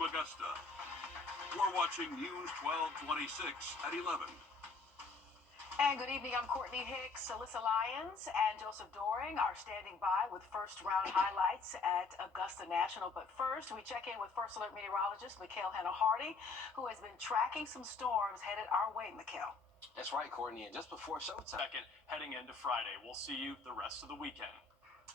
from Augusta. You're watching News 1226 at 11. And good evening, I'm Courtney Hicks. Alyssa Lyons and Joseph Doring are standing by with first round highlights at Augusta National. But first, we check in with First Alert meteorologist Mikhail Hanna-Hardy, who has been tracking some storms headed our way, Mikhail. That's right, Courtney. And just before showtime, heading into Friday, we'll see you the rest of the weekend.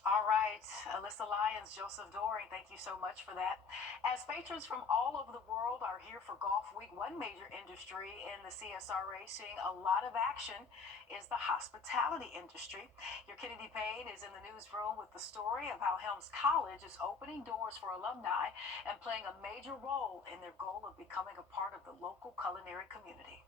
All right, Alyssa Lyons, Joseph Doring, thank you so much for that. As patrons from all over the world are here for Golf Week, one major industry in the CSRA seeing a lot of action is the hospitality industry. Your Kennedy Payne is in the newsroom with the story of how Helms College is opening doors for alumni and playing a major role in their goal of becoming a part of the local culinary community.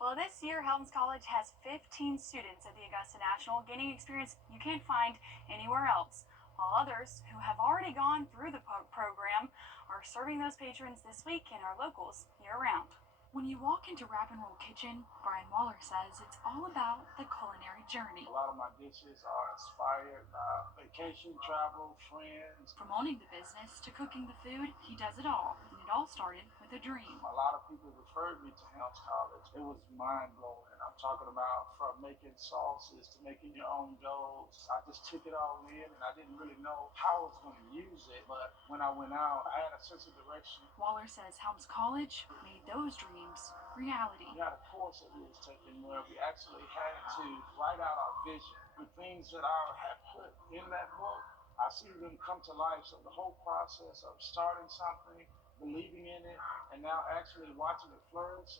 Well, this year, Helms College has 15 students at the Augusta National, gaining experience you can't find anywhere else, while others who have already gone through the program are serving those patrons this week in our locals year-round. When you walk into Wrap and Roll Kitchen, Brian Waller says it's all about the culinary journey. A lot of my dishes are inspired by vacation, travel, friends. From owning the business to cooking the food, he does it all. And it all started with a dream. A lot of people referred me to Helms College. It was mind-blowing. I'm talking about from making sauces to making your own doughs. I just took it all in, and I didn't really know how I was going to use it. But when I went out, I had a sense of direction. Waller says Helms College made those dreams reality. We had a course that we was taking where we actually had to write out our vision. The things that I had put in that book, I see them come to life. So the whole process of starting something, believing in it, and now actually watching it flourish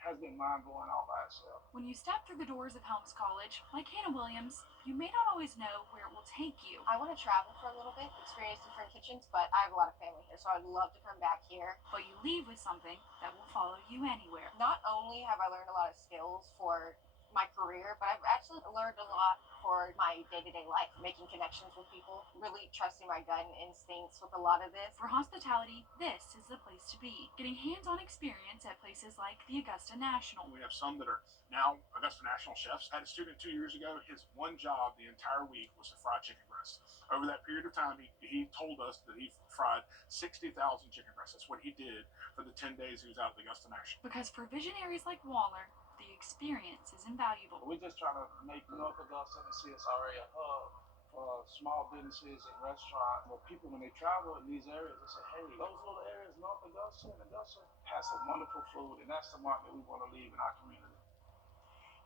has been mind-blowing all by itself. When you step through the doors of Helms College, like Hannah Williams, you may not always know where it will take you. I want to travel for a little bit, experience different kitchens, but I have a lot of family here, so I'd love to come back here. But you leave with something that will follow you anywhere. Not only have I learned a lot of skills for my career, but I've actually learned a lot for my day-to-day life, making connections with people, really trusting my gut and instincts with a lot of this. For hospitality, this is the place to be. Getting hands-on experience at places like the Augusta National. We have some that are now Augusta National chefs. I had a student 2 years ago, his one job the entire week was to fry chicken breasts. Over that period of time, he told us that he fried 60,000 chicken breasts. That's what he did for the 10 days he was out at the Augusta National. Because for visionaries like Waller, the experience is invaluable. We're just trying to make North Augusta and the CSRA a hub for small businesses and restaurants where people, when they travel in these areas, they say, hey, those little areas, North Augusta and Augusta, has some wonderful food, and that's the mark that we want to leave in our community.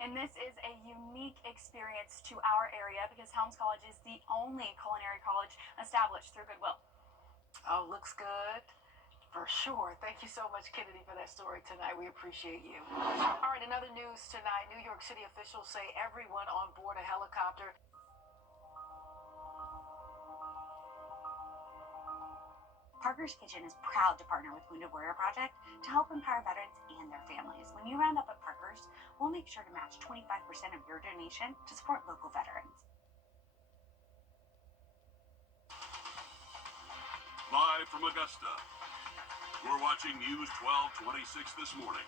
And this is a unique experience to our area because Helms College is the only culinary college established through Goodwill. Oh, looks good. For sure. Thank you so much, Kennedy, for that story tonight. We appreciate you. All right, another news tonight. New York City officials say everyone on board a helicopter Parker's Kitchen is proud to partner with Wrdw Project to help empower veterans and their families. When you round up at Parker's, we'll make sure to match 25% of your donation to support local veterans. Live from Augusta, you're watching News 1226 this morning.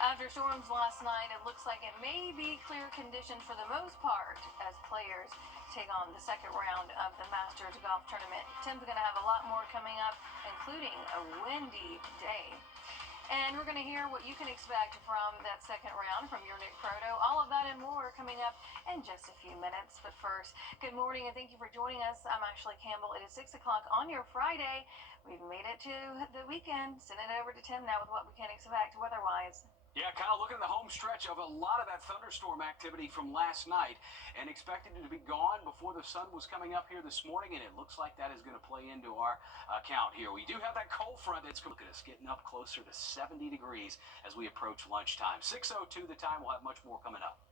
After storms last night, it looks like it may be clear conditions for the most part as players take on the second round of the Masters Golf Tournament. Tim's going to have a lot more coming up, including a windy day. And we're going to hear what you can expect from that second round from your Nick Proto. All of that and more coming up in just a few minutes. But first, good morning and thank you for joining us. I'm Ashley Campbell. It is 6 o'clock on your Friday. We've made it to the weekend. Send it over to Tim now with what we can expect weather-wise. Yeah, Kyle, looking at the home stretch of a lot of that thunderstorm activity from last night and expected it to be gone before the sun was coming up here this morning, and it looks like that is going to play into our account here. We do have that cold front that's going to look at us getting up closer to 70 degrees as we approach lunchtime. 6:02 the time. We'll have much more coming up.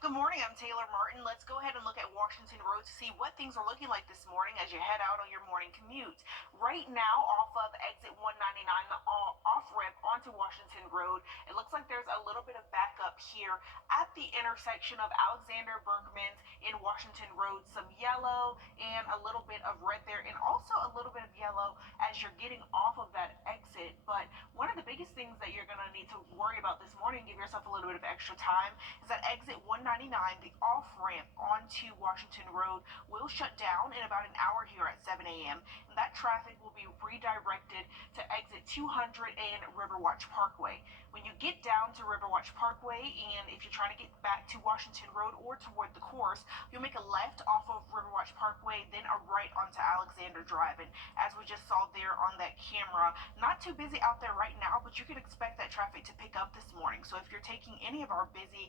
Good morning, I'm Taylor Martin. Let's go ahead and look at Washington Road to see what things are looking like this morning as you head out on your morning commute. Right now, off of exit 199, the off-ramp onto Washington Road, it looks like there's a little bit of backup here at the intersection of Alexander Berkman's in Washington Road. Some yellow and a little bit of red there, and also a little bit of yellow as you're getting off of that exit. But one of the biggest things that you're going to need to worry about this morning, give yourself a little bit of extra time, is that exit 199, the off ramp onto Washington Road, will shut down in about an hour here at 7 a.m. And that traffic will be redirected to exit 200 and Riverwatch Parkway. When you get down to Riverwatch Parkway, and if you're trying to get back to Washington Road or toward the course, you'll make a left off of Riverwatch Parkway, then a right onto Alexander Drive. And as we just saw there on that camera, not too busy out there right now, but you could expect that traffic to pick up this morning. So if you're taking any of our busy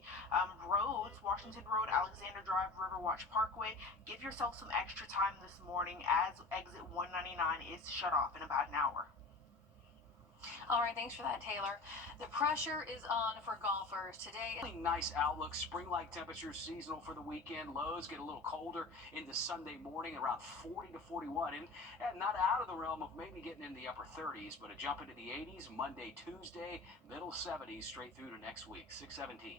roads, Washington Road, Alexander Drive, Riverwatch Parkway, give yourself some extra time this morning as exit 199 is shut off in about an hour. All right, thanks for that, Taylor. The pressure is on for golfers today. Really nice outlook, spring-like temperatures, seasonal for the weekend. Lows get a little colder into Sunday morning, around 40 to 41, and not out of the realm of maybe getting in the upper 30s, but a jump into the 80s Monday, Tuesday, middle 70s straight through to next week, 617.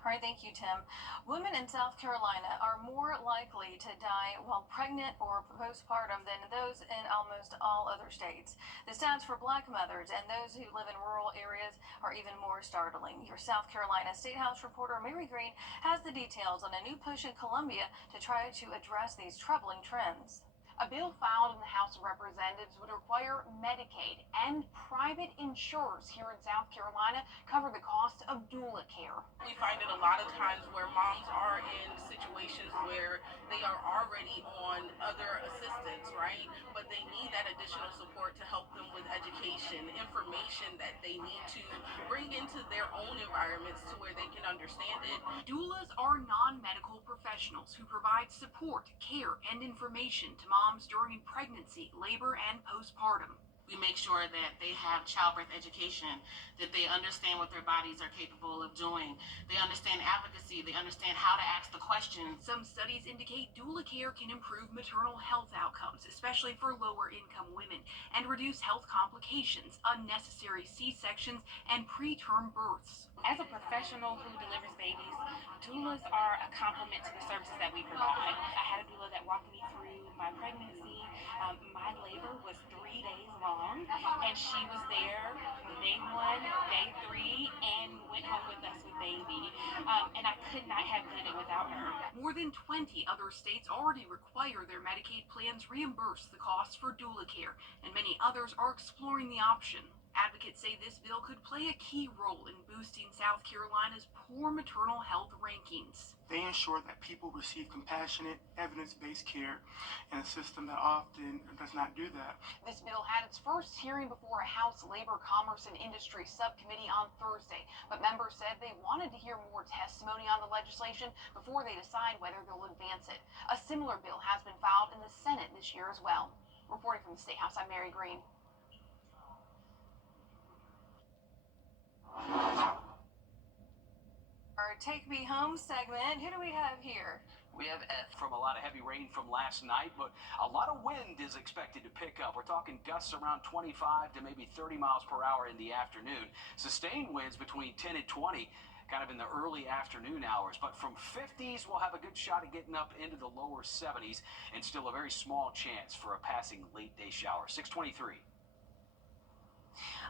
All right, thank you, Tim. Women in South Carolina are more likely to die while pregnant or postpartum than those in almost all other states. The stats for Black mothers and those who live in rural areas are even more startling. Your South Carolina State House reporter Mary Green has the details on a new push in Columbia to try to address these troubling trends. A bill filed in the House of Representatives would require Medicaid and private insurers here in South Carolina cover the cost of doula care. We find it a lot of times where moms are in situations where they are already on other assistance, right? But they need that additional support to help them with education, information that they need to bring into their own environments to where they can understand it. Doulas are non-medical professionals who provide support, care, and information to moms during pregnancy, labor, and postpartum. We make sure that they have childbirth education, that they understand what their bodies are capable of doing. They understand advocacy. They understand how to ask the questions. Some studies indicate doula care can improve maternal health outcomes, especially for lower-income women, and reduce health complications, unnecessary C-sections, and preterm births. As a professional who delivers babies, doulas are a complement to the services that we provide. I had a doula that walked me through my pregnancy. My labor was 3 days long, and she was there day 1, day 3, and went home with us with baby. And I could not have done it without her. More than 20 other states already require their Medicaid plans reimburse the costs for doula care, and many others are exploring the option. Advocates say this bill could play a key role in boosting South Carolina's poor maternal health rankings. They ensure that people receive compassionate, evidence-based care in a system that often does not do that. This bill had its first hearing before a House Labor, Commerce, and Industry subcommittee on Thursday, but members said they wanted to hear more testimony on the legislation before they decide whether they'll advance it. A similar bill has been filed in the Senate this year as well. Reporting from the State House, I'm Mary Green. Our Take Me Home segment. Who do we have here? We have from a lot of heavy rain from last night, but a lot of wind is expected to pick up. We're talking gusts around 25 to maybe 30 miles per hour in the afternoon. Sustained winds between 10 and 20 kind of in the early afternoon hours. But from 50s, we'll have a good shot at getting up into the lower 70s and still a very small chance for a passing late day shower. 623.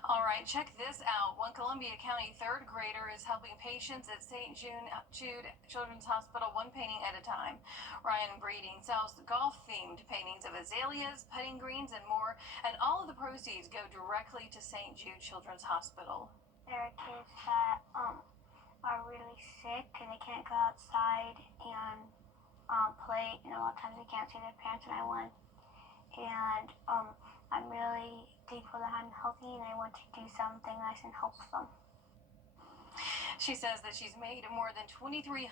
All right, check this out. One Columbia County third grader is helping patients at St. Jude Children's Hospital one painting at a time. Ryan Breeding sells golf-themed paintings of azaleas, putting greens, and more, and all of the proceeds go directly to St. Jude Children's Hospital. There are kids that are really sick and they can't go outside and play, and a lot of times they can't see their parents, and I won. And I'm really thankful that I'm healthy, and I want to do something nice and help them. She says that she's made more than $2,300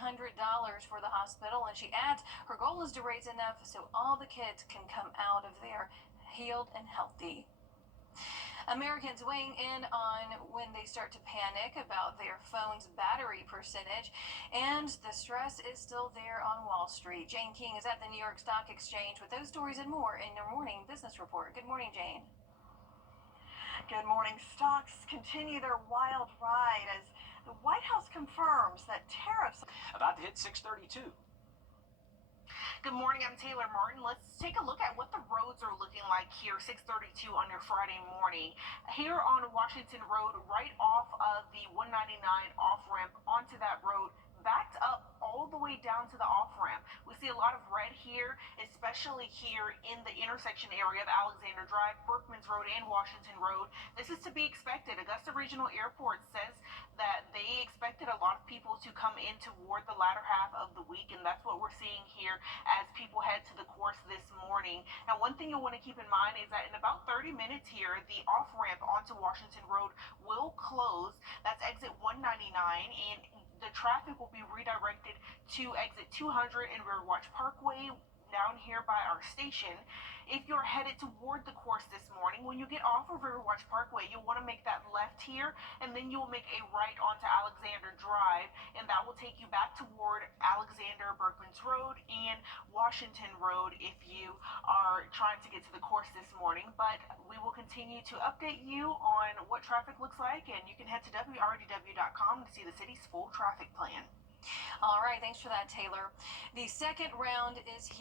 for the hospital, and she adds her goal is to raise enough so all the kids can come out of there healed and healthy. Americans weighing in on when they start to panic about their phone's battery percentage, and the stress is still there on Wall Street. Jane King is at the New York Stock Exchange with those stories and more in your morning business report. Good morning, Jane. Good morning. Stocks continue their wild ride as the White House confirms that tariffs about to hit 632. Good morning, I'm Taylor Martin. Let's take a look at what the roads are looking like here, 6:32 on your Friday morning. Here on Washington Road, right off of the 199 off-ramp onto that road, backed up all the way down to the off-ramp. We see a lot of red here, especially here in the intersection area of Alexander Drive, Berkman's Road, and Washington Road. This is to be expected. Augusta Regional Airport says that they expected a lot of people to come in toward the latter half of the week, and that's what we're seeing here as people head to the course this morning. Now, one thing you'll want to keep in mind is that in about 30 minutes here, the off-ramp onto Washington Road will close. That's exit 199, and the traffic will be redirected to exit 200 and Riverwatch Parkway down here by our station. If you're headed toward the course this morning, when you get off of Riverwatch Parkway, you'll want to make that left here, and then you'll make a right onto Alexander Drive, and that will take you back toward Alexander, Berkman's Road, and Washington Road if you are trying to get to the course this morning. But we will continue to update you on what traffic looks like, and you can head to wrdw.com to see the city's full traffic plan. All right, thanks for that, Taylor. The second round is here.